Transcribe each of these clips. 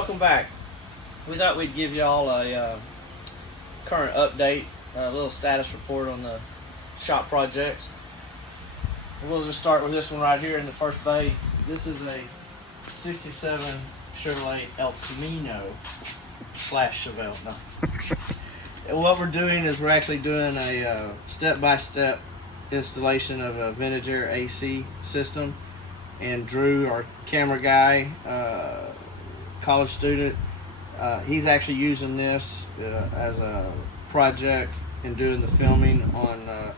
welcome back. We thought we'd give y'all a current update, a little status report on the shop projects. We'll just start with this one right here in the first bay. This is a 67 Chevrolet El Camino slash Chevelle. No. And what we're doing is we're actually doing a step-by-step installation of a vintage air AC system. And Drew, our camera guy, college student, he's actually using this as a project and doing the filming on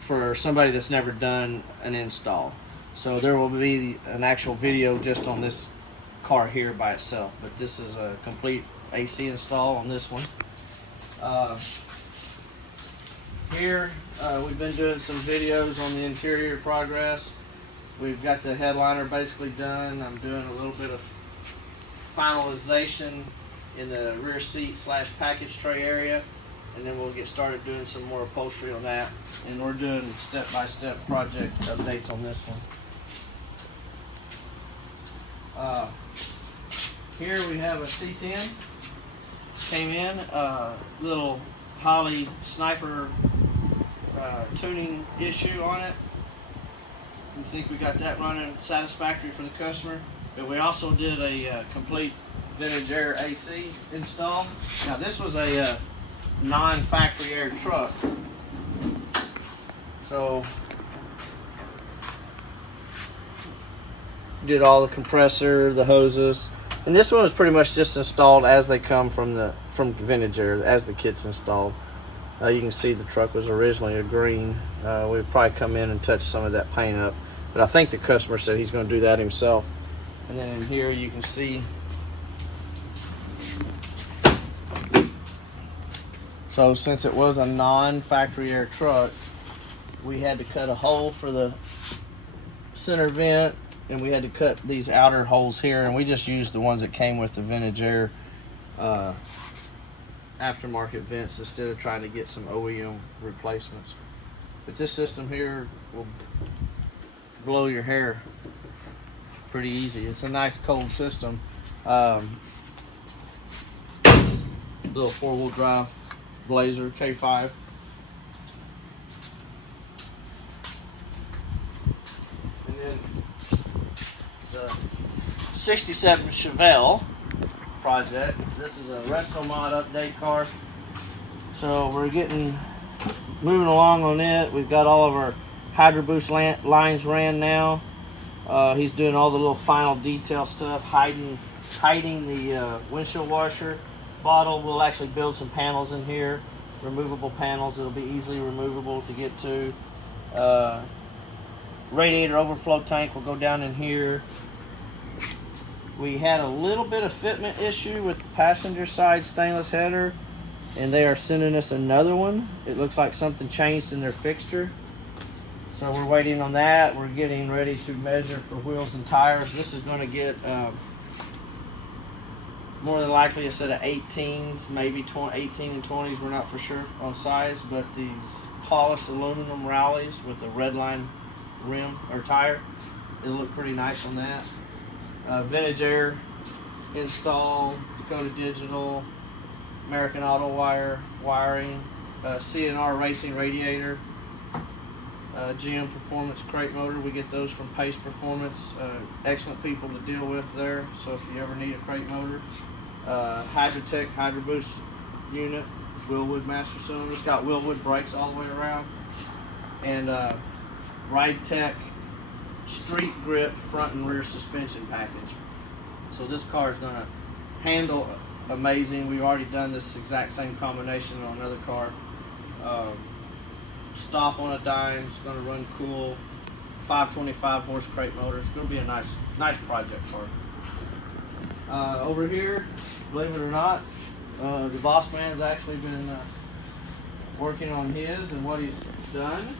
for somebody that's never done an install. So there will be an actual video just on this car here by itself, but this is a complete AC install on this one. Here we've been doing some videos on the interior progress. We've got the headliner basically done. I'm doing a little bit of finalization in the rear seat slash package tray area, and then we'll get started doing some more upholstery on that. And we're doing step-by-step project updates on this one. Here we have a C10. Came in, little Holley sniper tuning issue on it. We think we got that running satisfactory for the customer, but we also did a complete vintage air AC install. Now this was a non-factory air truck, so did all the compressor, the hoses, and this one was pretty much just installed as they come from vintage air, as the kit's installed. You can see the truck was originally a green. We'd probably come in and touch some of that paint up, but I think the customer said he's going to do that himself. And then in here you can see, so since it was a non-factory air truck, we had to cut a hole for the center vent, and we had to cut these outer holes here, and we just used the ones that came with the vintage air aftermarket vents instead of trying to get some OEM replacements. But this system here will blow your hair pretty easy. It's a nice cold system. Little four-wheel drive Blazer K5. And then the 67 Chevelle project. This is a Restomod update car. So we're moving along on it. We've got all of our Hydro Boost lines ran now. He's doing all the little final detail stuff, hiding the windshield washer bottle. We'll actually build some panels in here, removable panels. It'll be easily removable to get to. Radiator overflow tank will go down in here. We had a little bit of fitment issue with the passenger side stainless header, and they are sending us another one. It looks like something changed in their fixture. So we're waiting on that. We're getting ready to measure for wheels and tires. This is going to get more than likely a set of 18s, maybe 18 and 20s. We're not for sure on size, but these polished aluminum rallies with the red line rim or tire, it'll look pretty nice on that. Vintage air install, Dakota Digital, American Auto Wire wiring, CNR racing radiator, GM Performance crate motor. We get those from Pace Performance. Excellent people to deal with there. So if you ever need a crate motor, Hydrotech Hydro Boost unit, Willwood master cylinder. It's got Willwood brakes all the way around, and Ride Tech street grip front and rear suspension package. So this car is going to handle amazing. We've already done this exact same combination on another car. Stop on a dime. It's going to run cool. 525 horse crate motor. It's going to be a nice project for it. Over here, believe it or not, the boss man's actually been working on his and what he's done.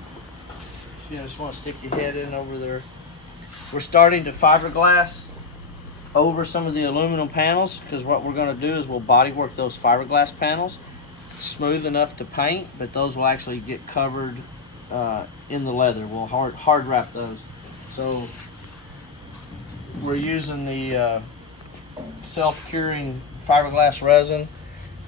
You just want to stick your head in over there. We're starting to fiberglass over some of the aluminum panels, because what we're going to do is we'll body work those fiberglass panels smooth enough to paint, but those will actually get covered in the leather. We'll hard wrap those. So we're using the self-curing fiberglass resin.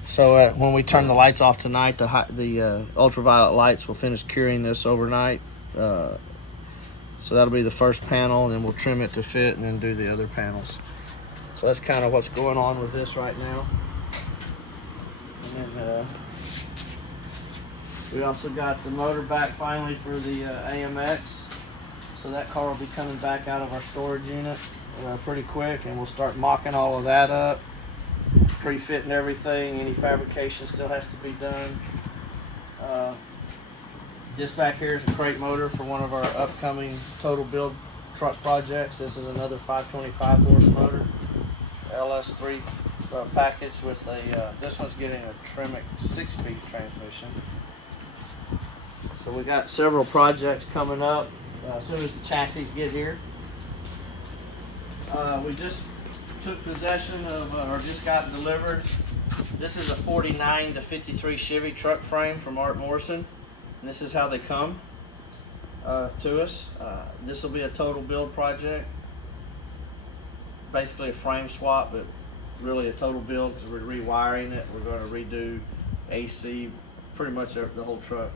So when we turn the lights off tonight, the ultraviolet lights will finish curing this overnight. So that'll be the first panel, and then we'll trim it to fit and then do the other panels. So that's kind of what's going on with this right now. And then we also got the motor back finally for the AMX. So that car will be coming back out of our storage unit pretty quick, and we'll start mocking all of that up, pre-fitting everything. Any fabrication still has to be done. This back here is a crate motor for one of our upcoming total build truck projects. This is another 525 horse motor, LS3 package with a, this one's getting a Tremec 6-speed transmission. So we got several projects coming up as soon as the chassis get here. We just took possession of, or just got delivered. This is a 49 to 53 Chevy truck frame from Morrison. And this is how they come to us. This will be a total build project. Basically a frame swap, but really a total build because we're rewiring it. We're going to redo AC, pretty much the whole truck.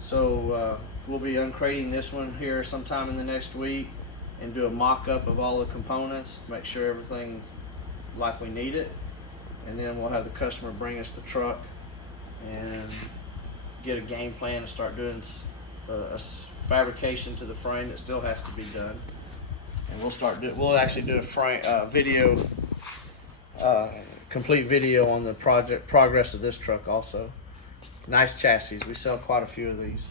So we'll be uncrating this one here sometime in the next week and do a mock-up of all the components, make sure everything's like we need it. And then we'll have the customer bring us the truck and get a game plan to start doing a fabrication to the frame that still has to be done. And we'll actually do a frame video, complete video on the progress of this truck also. Nice chassis. We sell quite a few of these.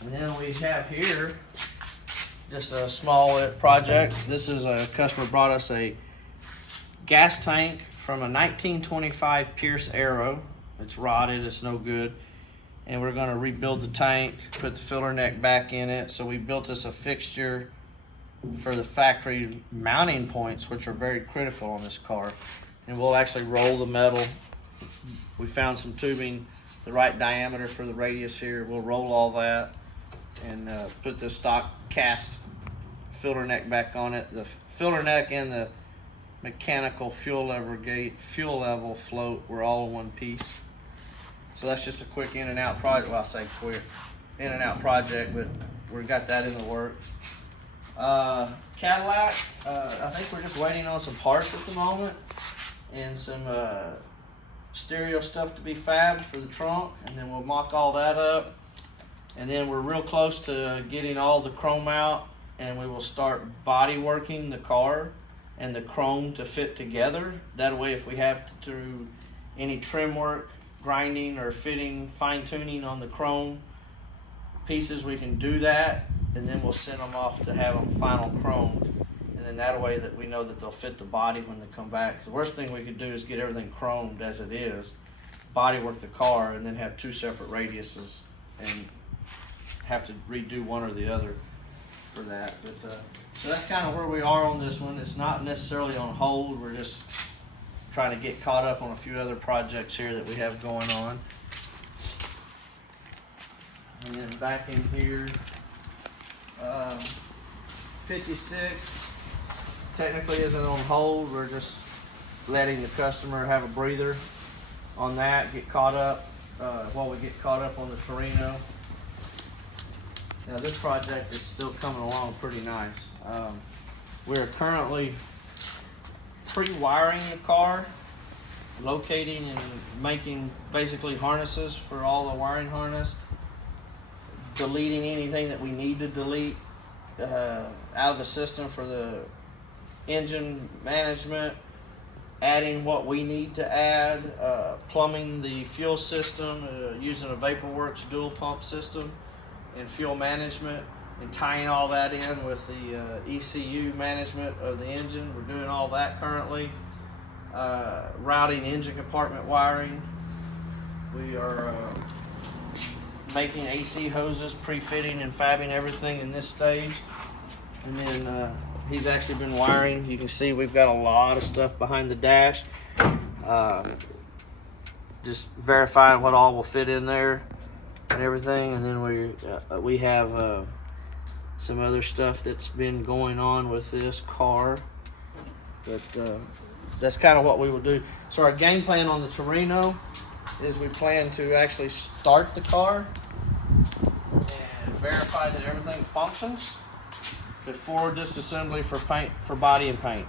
And then we have here just a small project. This is a customer brought us a gas tank from a 1925 Pierce Arrow. It's rotted, it's no good. And we're gonna rebuild the tank, put the filler neck back in it. So we built us a fixture for the factory mounting points, which are very critical on this car. And we'll actually roll the metal. We found some tubing, the right diameter for the radius here. We'll roll all that and put the stock cast filler neck back on it. The filler neck and the mechanical fuel level float were all in one piece. So that's just a quick in and out project. Well, I say quick in and out project, but we got that in the works. Cadillac, I think we're just waiting on some parts at the moment and some stereo stuff to be fabbed for the trunk, and then we'll mock all that up. And then we're real close to getting all the chrome out, and we will start body working the car and the chrome to fit together. That way, if we have to do any trim work, grinding or fitting, fine tuning on the chrome pieces, we can do that, and then we'll send them off to have them final chromed. And then that way that we know that they'll fit the body when they come back. The worst thing we could do is get everything chromed as it is, body work the car, and then have two separate radiuses and have to redo one or the other for that. But so that's kind of where we are on this one. It's not necessarily on hold. We're just trying to get caught up on a few other projects here that we have going on. And then back in here, 56 technically isn't on hold. We're just letting the customer have a breather on that, get caught up while we get caught up on the Torino. Now this project is still coming along pretty nice. We're currently pre-wiring the car, locating and making basically harnesses for all the wiring harness, deleting anything that we need to delete out of the system for the engine management, adding what we need to add, plumbing the fuel system, using a VaporWorks dual pump system and fuel management, and tying all that in with the ECU management of the engine. We're doing all that currently. Routing engine compartment wiring. We are making AC hoses, pre-fitting and fabbing everything in this stage. And then he's actually been wiring. You can see we've got a lot of stuff behind the dash. Just verifying what all will fit in there and everything. And then we have some other stuff that's been going on with this car. But that's kind of what we will do. So our game plan on the Torino is we plan to actually start the car and verify that everything functions before disassembly for paint, for body and paint.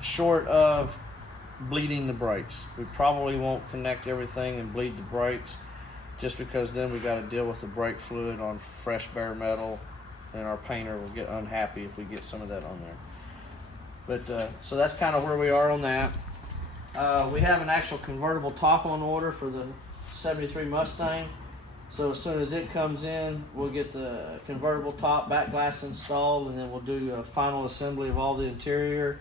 Short of bleeding the brakes. We probably won't connect everything and bleed the brakes, just because then we got to deal with the brake fluid on fresh bare metal, and our painter will get unhappy if we get some of that on there. But so that's kind of where we are on that. We have an actual convertible top on order for the 73 Mustang. So as soon as it comes in, we'll get the convertible top back glass installed, and then we'll do a final assembly of all the interior,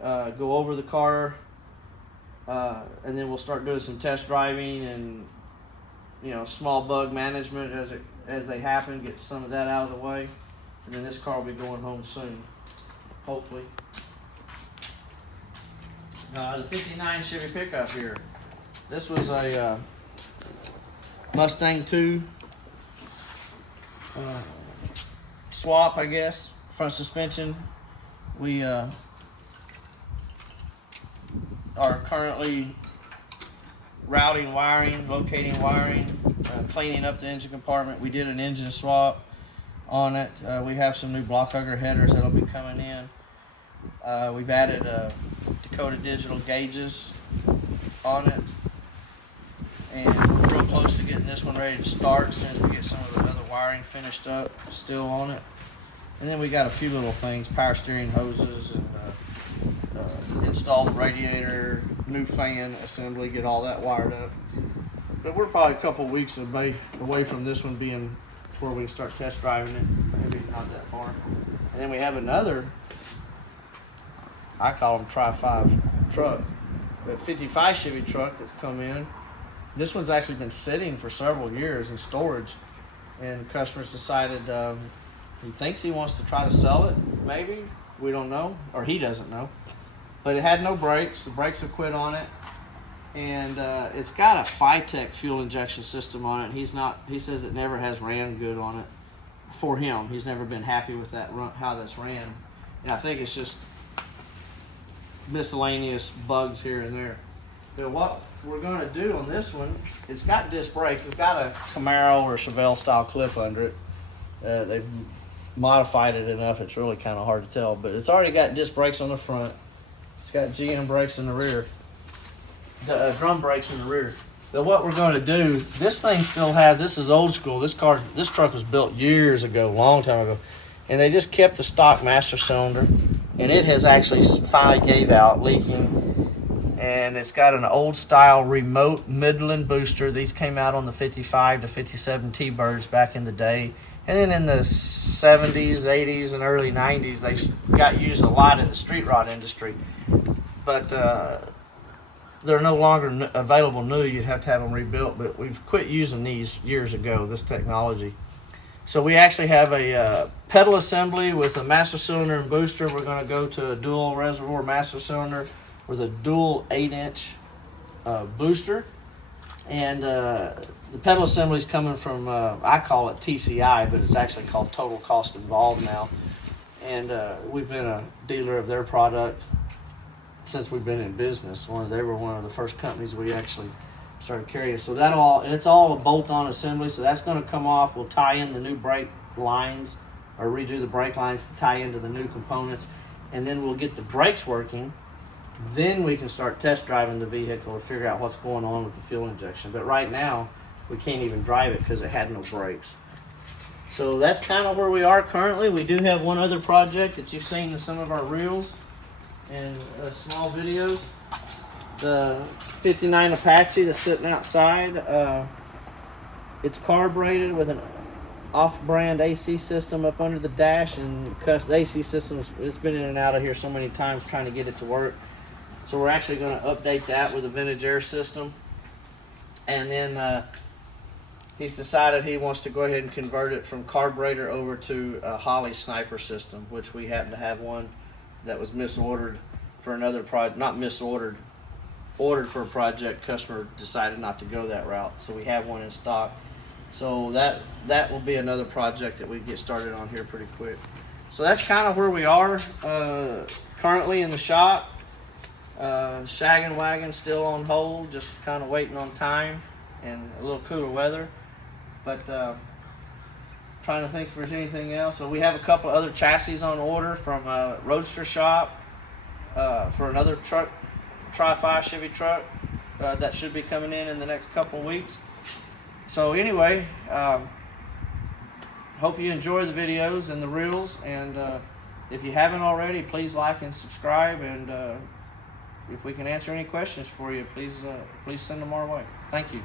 go over the car, and then we'll start doing some test driving and, you know, small bug management as they happen, get some of that out of the way. And then this car will be going home soon, hopefully. The 59 Chevy pickup here. This was a Mustang 2 swap, I guess, front suspension. We are currently routing wiring, locating wiring, cleaning up the engine compartment. We did an engine swap on it. We have some new block hugger headers that'll be coming in. We've added Dakota digital gauges on it, and we're real close to getting this one ready to start as soon as we get some of the other wiring finished up still on it. And then we got a few little things, power steering hoses, and install the radiator, new fan assembly, get all that wired up. But we're probably a couple weeks away from this one being where we can start test driving it, maybe not that far. And then we have another, I call them Tri-5 truck, but 55 Chevy truck that's come in. This one's actually been sitting for several years in storage, and customers decided he thinks he wants to try to sell it, maybe, we don't know, or he doesn't know. But it had no brakes, the brakes have quit on it, and it's got a Phytech fuel injection system on it. He says it never has ran good on it for him. He's never been happy with that how that's ran. And I think it's just miscellaneous bugs here and there. But what we're going to do on this one, it's got disc brakes. It's got a Camaro or Chevelle style clip under it. They've modified it enough, it's really kind of hard to tell. But it's already got disc brakes on the front. It's got GM brakes in the rear. Drum brakes in the rear. But what we're going to do, this thing still has, this is old school. This truck was built years ago, long time ago. And they just kept the stock master cylinder. And it has actually finally gave out, leaking. And it's got an old style remote Midland booster. These came out on the 55 to 57 T-Birds back in the day. And then in the 70s, 80s, and early 90s, they got used a lot in the street rod industry. But they're no longer available new. You'd have to have them rebuilt. But we've quit using these years ago, this technology. So we actually have a pedal assembly with a master cylinder and booster. We're going to go to a dual reservoir master cylinder with a dual 8-inch booster. And the pedal assembly is coming from, I call it TCI, but it's actually called Total Cost Involved now. And we've been a dealer of their product since we've been in business. They were one of the first companies we actually started carrying. So it's all a bolt-on assembly, so that's going to come off. We'll tie in the new brake lines, or redo the brake lines to tie into the new components, and then we'll get the brakes working. Then we can start test driving the vehicle to figure out what's going on with the fuel injection. But right now, we can't even drive it because it had no brakes. So that's kind of where we are currently. We do have one other project that you've seen in some of our reels and small videos. The 59 Apache that's sitting outside. It's carbureted with an off-brand AC system up under the dash, and the AC system, it's been in and out of here so many times trying to get it to work. So we're actually going to update that with a vintage air system. And then he's decided he wants to go ahead and convert it from carburetor over to a Holley sniper system, which we happen to have one that was misordered for another project. Not misordered, ordered for a project. Customer decided not to go that route. So we have one in stock. So that will be another project that we get started on here pretty quick. So that's kind of where we are currently in the shop. Shaggin' wagon still on hold, just kind of waiting on time and a little cooler weather. But trying to think if there's anything else. So we have a couple other chassis on order from a Roadster shop for another truck, Tri-5 Chevy truck that should be coming in the next couple of weeks. So anyway, hope you enjoy the videos and the reels, and if you haven't already, please like and subscribe, and if we can answer any questions for you, please send them our way. Thank you.